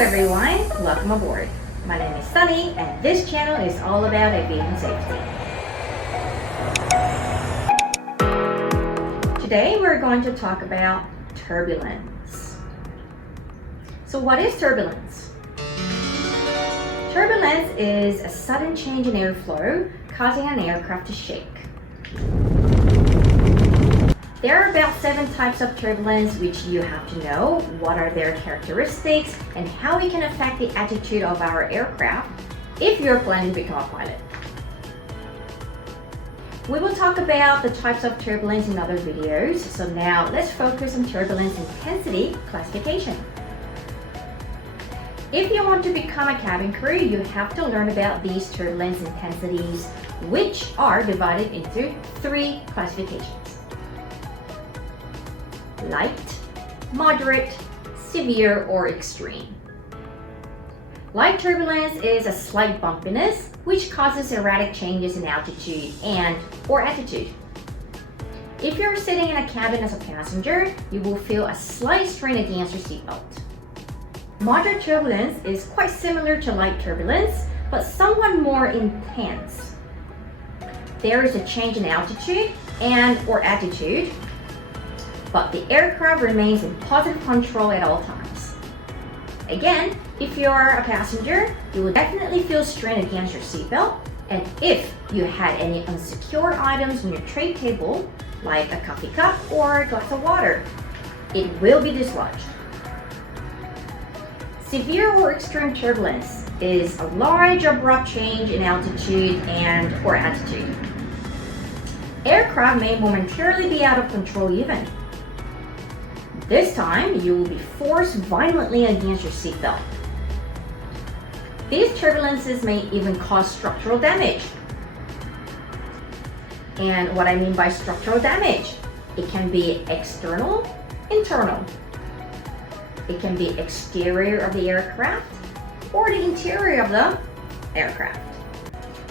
everyone, welcome aboard. My name is Sunny and this channel is all about aviation safety. Today we're going to talk about turbulence. So what is turbulence? Turbulence is a sudden change in airflow causing an aircraft to shake. There are about 7 types of turbulence which you have to know what are their characteristics and how it can affect the attitude of our aircraft if you're planning to become a pilot. We will talk about the types of turbulence in other videos, so now let's focus on turbulence intensity classification. If you want to become a cabin crew, you have to learn about these turbulence intensities, which are divided into 3 classifications. Light, moderate, severe, or extreme. Light turbulence is a slight bumpiness which causes erratic changes in altitude and/or attitude. If you're sitting in a cabin as a passenger, you will feel a slight strain against your seatbelt. Moderate turbulence is quite similar to light turbulence, but somewhat more intense. There is a change in altitude and/or attitude, but the aircraft remains in positive control at all times. Again, if you are a passenger, you will definitely feel strain against your seatbelt, and if you had any unsecured items on your tray table, like a coffee cup or a glass of water, it will be dislodged. Severe or extreme turbulence is a large abrupt change in altitude and/or attitude. Aircraft may momentarily be out of control even. This time, you will be forced violently against your seatbelt. These turbulences may even cause structural damage. And what I mean by structural damage, it can be external, internal. It can be exterior of the aircraft or the interior of the aircraft.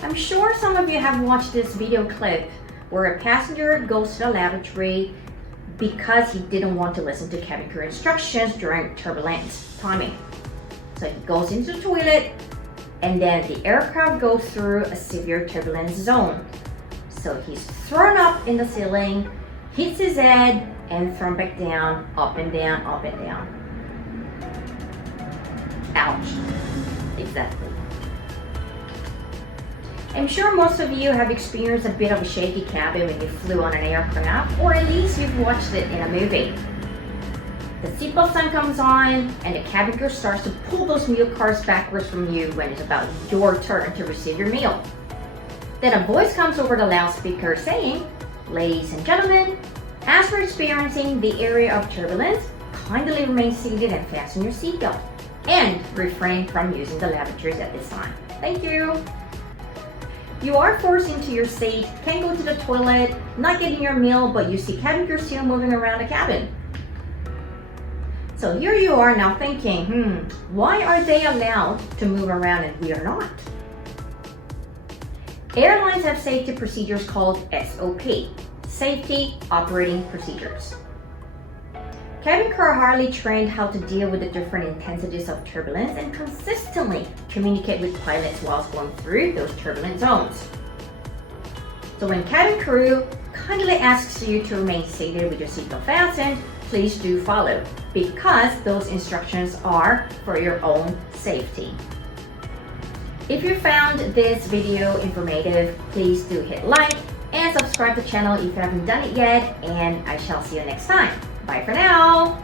I'm sure some of you have watched this video clip where a passenger goes to the lavatory because he didn't want to listen to cabin crew instructions during turbulent timing. So he goes into the toilet and then the aircraft goes through a severe turbulence zone. So he's thrown up in the ceiling, hits his head, and thrown back down, up and down, up and down. Ouch. Exactly. I'm sure most of you have experienced a bit of a shaky cabin when you flew on an aircraft, or at least you've watched it in a movie. The seatbelt sign comes on and the cabin crew starts to pull those meal cards backwards from you when it's about your turn to receive your meal. Then a voice comes over the loudspeaker saying, "Ladies and gentlemen, as we're experiencing the area of turbulence, kindly remain seated and fasten your seatbelt, and refrain from using the lavatories at this time. Thank you." You are forced into your seat, can't go to the toilet, not getting your meal, but you see cabin crew still moving around the cabin. So here you are now thinking, why are they allowed to move around and we are not? Airlines have safety procedures called SOP, Safety Operating Procedures. Cabin crew are highly trained how to deal with the different intensities of turbulence and consistently communicate with pilots whilst going through those turbulent zones. So when cabin crew kindly asks you to remain seated with your seatbelt fastened, please do follow, because those instructions are for your own safety. If you found this video informative, please do hit like and subscribe to the channel if you haven't done it yet, and I shall see you next time. Bye for now!